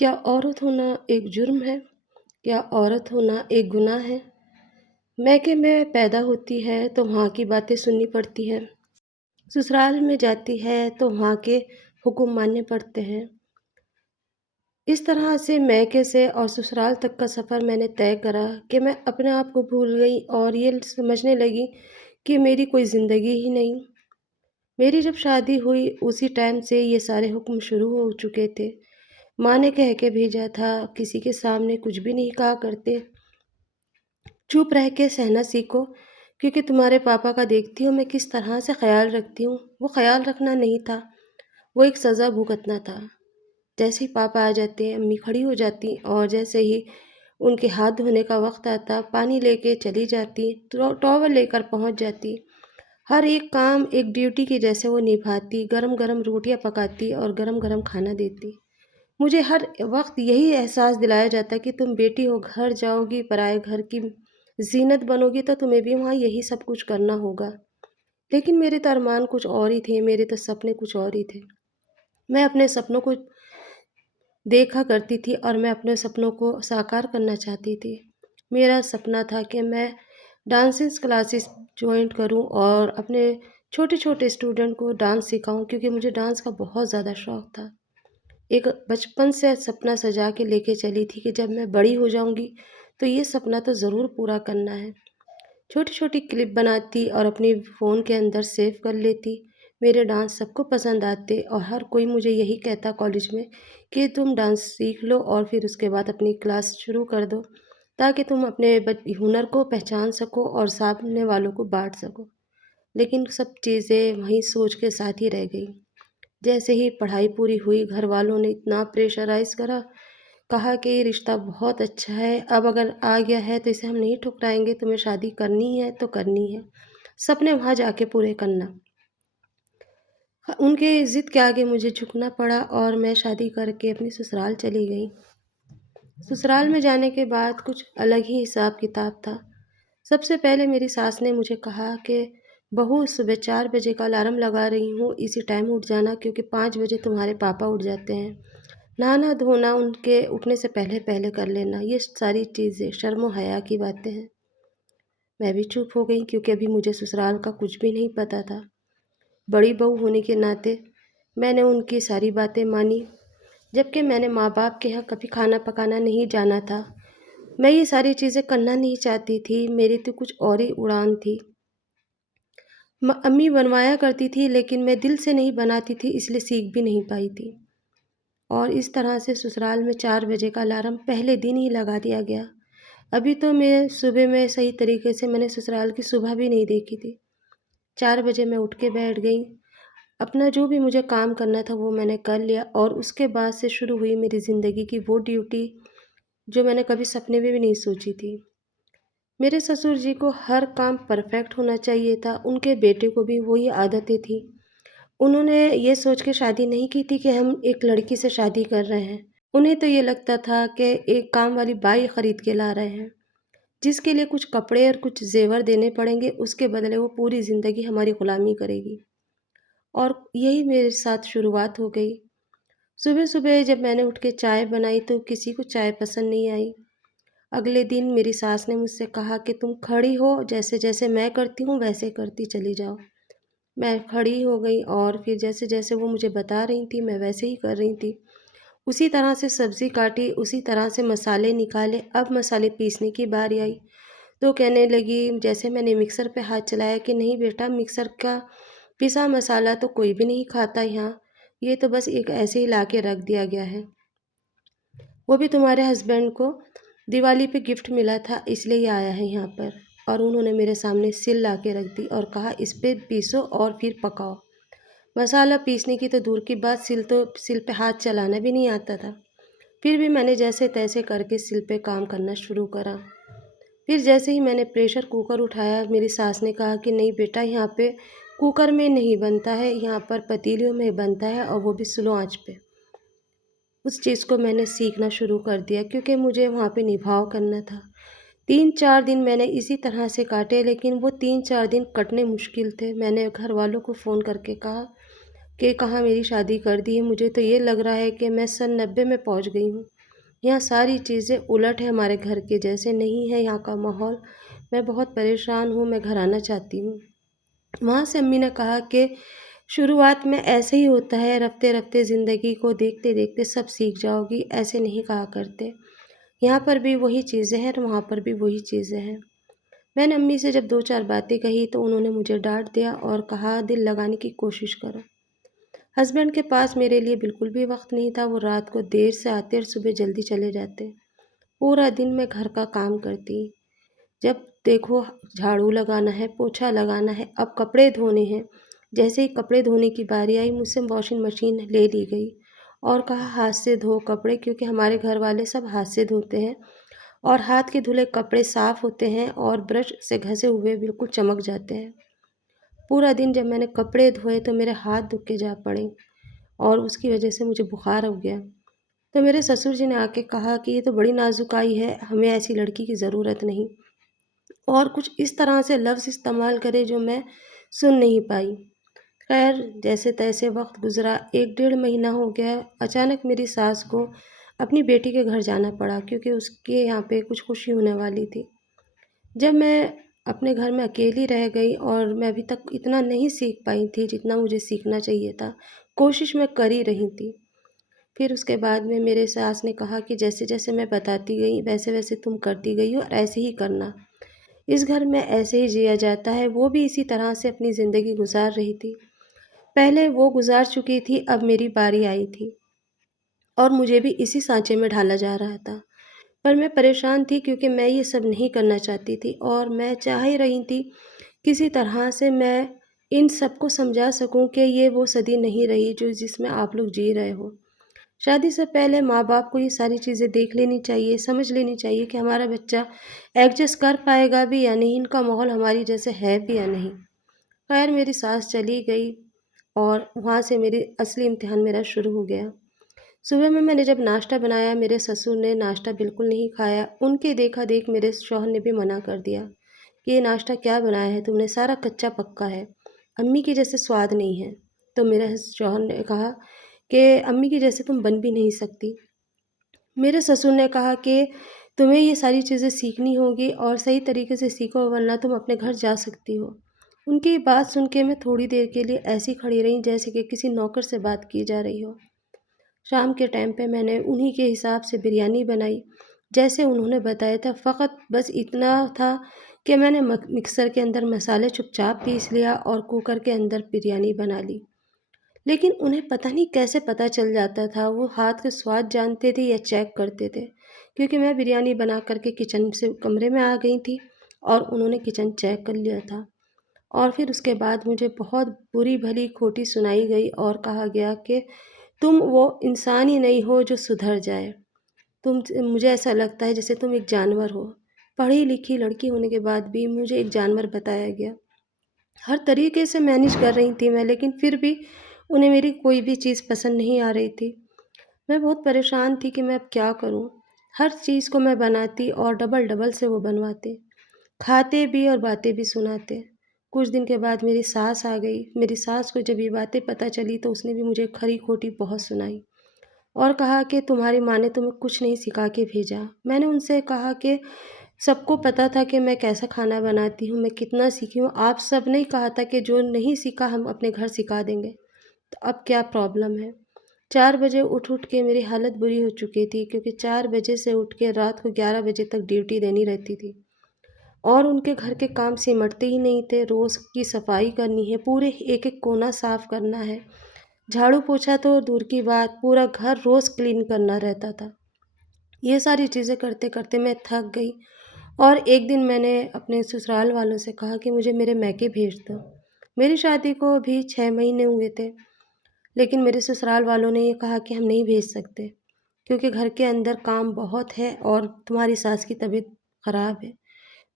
क्या औरत होना एक जुर्म है? क्या औरत होना एक गुनाह है? मैके में पैदा होती है तो वहाँ की बातें सुननी पड़ती है। ससुराल में जाती है तो वहाँ के हुक्म मानने पड़ते हैं। इस तरह से मैके से और ससुराल तक का सफ़र मैंने तय करा कि मैं अपने आप को भूल गई और ये समझने लगी कि मेरी कोई ज़िंदगी ही नहीं। मेरी जब शादी हुई उसी टाइम से ये सारे हुक्म शुरू हो चुके थे। माँ ने कह के भेजा था, किसी के सामने कुछ भी नहीं कहा करते, चुप रह के सहना सीखो, क्योंकि तुम्हारे पापा का देखती हूँ मैं किस तरह से ख़्याल रखती हूँ। वो ख़्याल रखना नहीं था, वो एक सज़ा भुगतना था। जैसे ही पापा आ जाते, अम्मी खड़ी हो जाती और जैसे ही उनके हाथ धोने का वक़्त आता, पानी लेके चली जाती, टॉवल लेकर पहुँच जाती। हर एक काम एक ड्यूटी की जैसे वो निभाती, गरम-गरम रोटियाँ पकाती और गरम-गरम खाना देती। मुझे हर वक़्त यही एहसास दिलाया जाता कि तुम बेटी हो, घर जाओगी, पराए घर की ज़ीनत बनोगी तो तुम्हें भी वहाँ यही सब कुछ करना होगा। लेकिन मेरे तो अरमान कुछ और ही थे, मेरे तो सपने कुछ और ही थे। मैं अपने सपनों को देखा करती थी और मैं अपने सपनों को साकार करना चाहती थी। मेरा सपना था कि मैं डांसिंग क्लासेस जॉइन करूं और अपने छोटे-छोटे स्टूडेंट को डांस सिखाऊं, क्योंकि मुझे डांस का बहुत ज़्यादा शौक़ था। एक बचपन से सपना सजा के लेके चली थी कि जब मैं बड़ी हो जाऊंगी तो ये सपना तो ज़रूर पूरा करना है। छोटी-छोटी क्लिप बनाती और अपने फ़ोन के अंदर सेव कर लेती। मेरे डांस सबको पसंद आते और हर कोई मुझे यही कहता कॉलेज में कि तुम डांस सीख लो और फिर उसके बाद अपनी क्लास शुरू कर दो, ताकि तुम अपने हुनर को पहचान सको और सामने वालों को बाँट सको। लेकिन सब चीज़ें वहीं सोच के साथ ही रह गई। जैसे ही पढ़ाई पूरी हुई, घर वालों ने इतना प्रेशराइज़ करा, कहा कि ये रिश्ता बहुत अच्छा है, अब अगर आ गया है तो इसे हम नहीं ठुकराएँगे, तुम्हें शादी करनी है तो करनी है। सपने वहाँ जाके पूरे करना। उनके ज़िद के आगे मुझे झुकना पड़ा और मैं शादी करके अपनी ससुराल चली गई। ससुराल में जाने के बाद कुछ अलग ही हिसाब-किताब था। सबसे पहले मेरी सास ने मुझे कहा कि बहू, सुबह 4 बजे का अलार्म लगा रही हूँ, इसी टाइम उठ जाना, क्योंकि 5 बजे तुम्हारे पापा उठ जाते हैं। नहाना-धोना उनके उठने से पहले-पहले कर लेना। ये सारी चीज़ें शर्म-ओ-हया की बातें हैं। मैं भी चुप हो गई, क्योंकि अभी मुझे ससुराल का कुछ भी नहीं पता था। बड़ी बहू होने के नाते मैंने उनकी सारी बातें मानी, जबकि मैंने माँ-बाप के यहाँ कभी खाना पकाना नहीं जाना था। मैं ये सारी चीज़ें करना नहीं चाहती थी, मेरी तो कुछ और ही उड़ान थी। अम्मी बनवाया करती थी, लेकिन मैं दिल से नहीं बनाती थी, इसलिए सीख भी नहीं पाई थी। और इस तरह से ससुराल में 4 बजे का अलार्म पहले दिन ही लगा दिया गया। अभी तो मैं सुबह में सही तरीके से मैंने ससुराल की सुबह भी नहीं देखी थी। 4 बजे मैं उठ के बैठ गई। अपना जो भी मुझे काम करना था वो मैंने कर लिया और उसके बाद से शुरू हुई मेरी ज़िंदगी की वो ड्यूटी जो मैंने कभी सपने में भी नहीं सोची थी। मेरे ससुर जी को हर काम परफेक्ट होना चाहिए था, उनके बेटे को भी वही आदतें थी। उन्होंने ये सोच के शादी नहीं की थी कि हम एक लड़की से शादी कर रहे हैं। उन्हें तो ये लगता था कि एक काम वाली बाई खरीद के ला रहे हैं, जिसके लिए कुछ कपड़े और कुछ ज़ेवर देने पड़ेंगे, उसके बदले वो पूरी ज़िंदगी हमारी ग़ुलामी करेगी। और यही मेरे साथ शुरुआत हो गई। सुबह-सुबह जब मैंने उठ के चाय बनाई तो किसी को चाय पसंद नहीं आई। अगले दिन मेरी सास ने मुझसे कहा कि तुम खड़ी हो, जैसे-जैसे मैं करती हूँ वैसे करती चली जाओ। मैं खड़ी हो गई और फिर जैसे-जैसे वो मुझे बता रही थी मैं वैसे ही कर रही थी। उसी तरह से सब्ज़ी काटी, उसी तरह से मसाले निकाले, अब मसाले पीसने की बारी आई। तो कहने लगी, जैसे मैंने मिक्सर पे हाथ चलाया, कि नहीं बेटा, मिक्सर का पिसा मसाला तो कोई भी नहीं खाता यहाँ, ये तो बस एक ऐसे ही ला के रख दिया गया है। वो भी तुम्हारे हस्बैंड को दिवाली पे गिफ्ट मिला था, इसलिए ये आया है यहाँ पर। और उन्होंने मेरे सामने सिल ला के रख दी और कहा, इस पे पीसो और फिर पकाओ। मसाला पीसने की तो दूर की बात, सिल पे हाथ चलाना भी नहीं आता था। फिर भी मैंने जैसे-तैसे करके सिल पे काम करना शुरू करा। फिर जैसे ही मैंने प्रेशर कुकर उठाया, मेरी सास ने कहा कि नहीं बेटा, यहाँ पे कुकर में नहीं बनता है, यहाँ पर पतीलियों में बनता है, और वो भी स्लो आँच पे। उस चीज़ को मैंने सीखना शुरू कर दिया, क्योंकि मुझे वहाँ पे निभाव करना था। 3-4 दिन मैंने इसी तरह से काटे, लेकिन वो 3-4 दिन कटने मुश्किल थे। मैंने घरवालों को फ़ोन करके कहा कि कहाँ मेरी शादी कर दी है। मुझे तो ये लग रहा है कि मैं सन 90 में पहुँच गई हूँ। यहाँ सारी चीज़ें उलट है, हमारे घर के जैसे नहीं है यहाँ का माहौल। मैं बहुत परेशान हूँ, मैं घर आना चाहती हूँ। वहाँ से अम्मी ने कहा कि शुरुआत में ऐसे ही होता है, रफ्ते-रफ्ते ज़िंदगी को देखते-देखते सब सीख जाओगी, ऐसे नहीं कहा करते। यहाँ पर भी वही चीज़ें हैं और वहाँ पर भी वही चीज़ें हैं। मैंने अम्मी से जब 2-4 बातें कही तो उन्होंने मुझे डाँट दिया और कहा दिल लगाने की कोशिश करो। हस्बैंड के पास मेरे लिए बिल्कुल भी वक़्त नहीं था, वो रात को देर से आते और सुबह जल्दी चले जाते। पूरा दिन मैं घर का काम करती, जब देखो झाड़ू लगाना है, पोछा लगाना है, अब कपड़े धोने हैं। जैसे ही कपड़े धोने की बारी आई मुझसे वॉशिंग मशीन ले ली गई और कहा हाथ से धो कपड़े, क्योंकि हमारे घर वाले सब हाथ से धोते हैं और हाथ के धुले कपड़े साफ़ होते हैं और ब्रश से घसे हुए बिल्कुल चमक जाते हैं। पूरा दिन जब मैंने कपड़े धोए तो मेरे हाथ दुख के जा पड़े और उसकी वजह से मुझे बुखार हो गया। तो मेरे ससुर जी ने आके कहा कि ये तो बड़ी नाज़ुक आई है, हमें ऐसी लड़की की ज़रूरत नहीं, और कुछ इस तरह से लफ्ज़ इस्तेमाल करे जो मैं सुन नहीं पाई। खैर जैसे-तैसे वक़्त गुज़रा, 1 डेढ़ महीना हो गया। अचानक मेरी सास को अपनी बेटी के घर जाना पड़ा क्योंकि उसके यहाँ पे कुछ खुशी होने वाली थी। जब मैं अपने घर में अकेली रह गई और मैं अभी तक इतना नहीं सीख पाई थी जितना मुझे सीखना चाहिए था, कोशिश मैं कर ही रही थी। फिर उसके बाद में मेरे सास ने कहा कि जैसे-जैसे मैं बताती गई वैसे-वैसे तुम करती गई हो और ऐसे ही करना। इस घर में ऐसे ही जिया जाता है, वो भी इसी तरह से अपनी ज़िंदगी गुज़ार रही थी। पहले वो गुज़ार चुकी थी, अब मेरी बारी आई थी और मुझे भी इसी सांचे में ढाला जा रहा था। पर मैं परेशान थी क्योंकि मैं ये सब नहीं करना चाहती थी और मैं चाह ही रही थी किसी तरह से मैं इन सबको समझा सकूं कि ये वो सदी नहीं रही जो जिसमें आप लोग जी रहे हो। शादी से पहले माँ-बाप को ये सारी चीज़ें देख लेनी चाहिए, समझ लेनी चाहिए कि हमारा बच्चा एडजस्ट कर पाएगा भी या नहीं, इनका माहौल हमारी जैसे है भी या नहीं। खैर मेरी सास चली गई और वहाँ से मेरी असली इम्तिहान मेरा शुरू हो गया। सुबह में मैंने जब नाश्ता बनाया, मेरे ससुर ने नाश्ता बिल्कुल नहीं खाया। उनके देखा-देख मेरे शौहर ने भी मना कर दिया कि ये नाश्ता क्या बनाया है तुमने, सारा कच्चा-पक्का है, अम्मी के जैसे स्वाद नहीं है। तो मेरे शौहर ने कहा कि अम्मी की जैसे तुम बन भी नहीं सकती। मेरे ससुर ने कहा कि तुम्हें ये सारी चीज़ें सीखनी होगी और सही तरीके से सीखो वरना तुम अपने घर जा सकती हो। उनकी बात सुन के मैं थोड़ी देर के लिए ऐसी खड़ी रही जैसे कि किसी नौकर से बात की जा रही हो। शाम के टाइम पे मैंने उन्हीं के हिसाब से बिरयानी बनाई, जैसे उन्होंने बताया था। फ़क़त बस इतना था कि मैंने मिक्सर के अंदर मसाले चुपचाप पीस लिया और कुकर के अंदर बिरयानी बना ली। लेकिन उन्हें पता नहीं कैसे पता चल जाता था, वो हाथ का स्वाद जानते थे या चेक करते थे, क्योंकि मैं बिरयानी बना कर के किचन से कमरे में आ गई थी और उन्होंने किचन चेक कर लिया था। और फिर उसके बाद मुझे बहुत बुरी भली खोटी सुनाई गई और कहा गया कि तुम वो इंसान ही नहीं हो जो सुधर जाए। मुझे ऐसा लगता है जैसे तुम एक जानवर हो। पढ़ी लिखी लड़की होने के बाद भी मुझे एक जानवर बताया गया। हर तरीके से मैनेज कर रही थी मैं, लेकिन फिर भी उन्हें मेरी कोई भी चीज़ पसंद नहीं आ रही थी। मैं बहुत परेशान थी कि मैं अब क्या करूँ? हर चीज़ को मैं बनाती और डबल-डबल से वो बनवाते। खाते भी और बातें भी सुनाते। कुछ दिन के बाद मेरी सास आ गई। मेरी सास को जब ये बातें पता चली तो उसने भी मुझे खरी-खोटी बहुत सुनाई और कहा कि तुम्हारी माँ ने तुम्हें कुछ नहीं सिखा के भेजा। मैंने उनसे कहा कि सबको पता था कि मैं कैसा खाना बनाती हूँ, मैं कितना सीखी हूँ। आप सब ने कहा था कि जो नहीं सीखा हम अपने घर सिखा देंगे। तो अब क्या प्रॉब्लम है? 4 बजे उठ-उठ के मेरी हालत बुरी हो चुकी थी, क्योंकि 4 बजे से उठ के रात को 11 बजे तक ड्यूटी देनी रहती थी और उनके घर के काम सिमटते ही नहीं थे। रोज़ की सफाई करनी है, पूरे एक-एक कोना साफ़ करना है। झाड़ू पोछा तो दूर की बात, पूरा घर रोज़ क्लीन करना रहता था। ये सारी चीज़ें करते-करते मैं थक गई और एक दिन मैंने अपने ससुराल वालों से कहा कि मुझे मेरे मायके भेज दो। मेरी शादी को अभी 6 महीने हुए थे, लेकिन मेरे ससुराल वालों ने ये कहा कि हम नहीं भेज सकते, क्योंकि घर के अंदर काम बहुत है और तुम्हारी सास की तबीयत ख़राब है।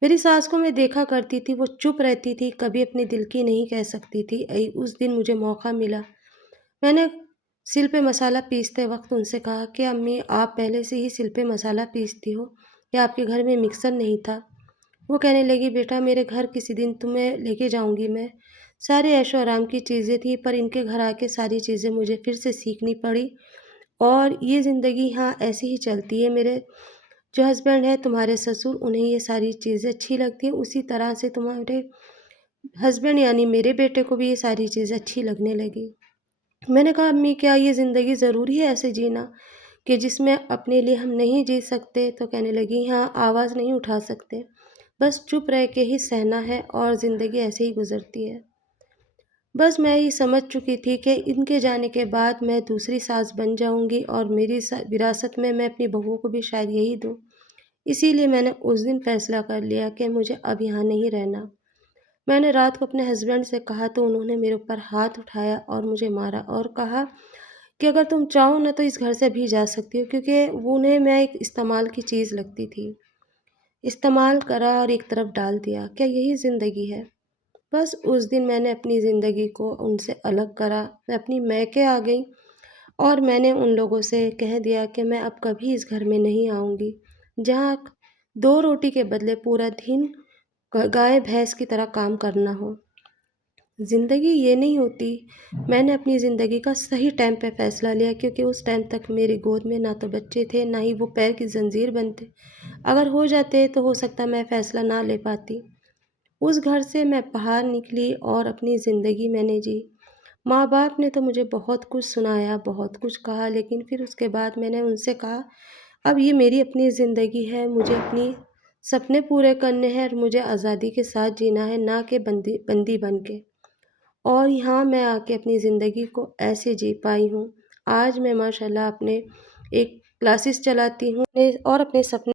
मेरी सास को मैं देखा करती थी, वो चुप रहती थी, कभी अपने दिल की नहीं कह सकती थी। उस दिन मुझे मौका मिला। मैंने सिल पे मसाला पीसते वक़्त उनसे कहा कि अम्मी आप पहले से ही सिल पे मसाला पीसती हो या आपके घर में मिक्सर नहीं था? वो कहने लगी बेटा मेरे घर किसी दिन तुम्हें लेके जाऊँगी मैं, सारे ऐशो आराम की चीज़ें थी, पर इनके घर आके सारी चीज़ें मुझे फिर से सीखनी पड़ी और ये ज़िंदगी हाँ, ऐसे ही चलती है। मेरे जो हस्बैंड हैं, तुम्हारे ससुर, उन्हें ये सारी चीज़ें अच्छी लगती हैं, उसी तरह से तुम्हारे हस्बैंड यानी मेरे बेटे को भी ये सारी चीज़ें अच्छी लगने लगी। मैंने कहा, अम्मी क्या ये ज़िंदगी ज़रूरी है ऐसे जीना कि जिसमें अपने लिए हम नहीं जी सकते? तो कहने लगी, हाँ, आवाज़ नहीं उठा सकते, बस चुप रह के ही सहना है और ज़िंदगी ऐसे ही गुज़रती है। बस मैं ये समझ चुकी थी कि इनके जाने के बाद मैं दूसरी सास बन जाऊँगी और मेरी विरासत में मैं अपनी बहू को भी शायद यही दूँ। इसीलिए मैंने उस दिन फ़ैसला कर लिया कि मुझे अब यहाँ नहीं रहना। मैंने रात को अपने हस्बैंड से कहा तो उन्होंने मेरे ऊपर हाथ उठाया और मुझे मारा और कहा कि अगर तुम चाहो ना तो इस घर से भी जा सकती हो, क्योंकि उन्हें मैं एक इस्तेमाल की चीज़ लगती थी। इस्तेमाल करा और एक तरफ डाल दिया। क्या यही ज़िंदगी है? बस उस दिन मैंने अपनी ज़िंदगी को उनसे अलग करा। मैं अपनी मैके आ गई और मैंने उन लोगों से कह दिया कि मैं अब कभी इस घर में नहीं आऊँगी, जहाँ 2 रोटी के बदले पूरा दिन गाय भैंस की तरह काम करना हो। ज़िंदगी ये नहीं होती। मैंने अपनी ज़िंदगी का सही टाइम पे फ़ैसला लिया, क्योंकि उस टाइम तक मेरी गोद में ना तो बच्चे थे, ना ही वो पैर की ज़ंजीर बनते। अगर हो जाते तो हो सकता मैं फ़ैसला ना ले पाती। उस घर से मैं बाहर निकली और अपनी ज़िंदगी मैंने जी। माँ-बाप ने तो मुझे बहुत कुछ सुनाया, बहुत कुछ कहा, लेकिन फिर उसके बाद मैंने उनसे कहा, अब ये मेरी अपनी ज़िंदगी है, मुझे अपनी सपने पूरे करने हैं और मुझे आज़ादी के साथ जीना है, ना कि बंदी बंदी बन के। और यहाँ मैं आके अपनी ज़िंदगी को ऐसे जी पाई हूँ। आज मैं माशाल्लाह अपने एक क्लासेस चलाती हूँ और अपने सपने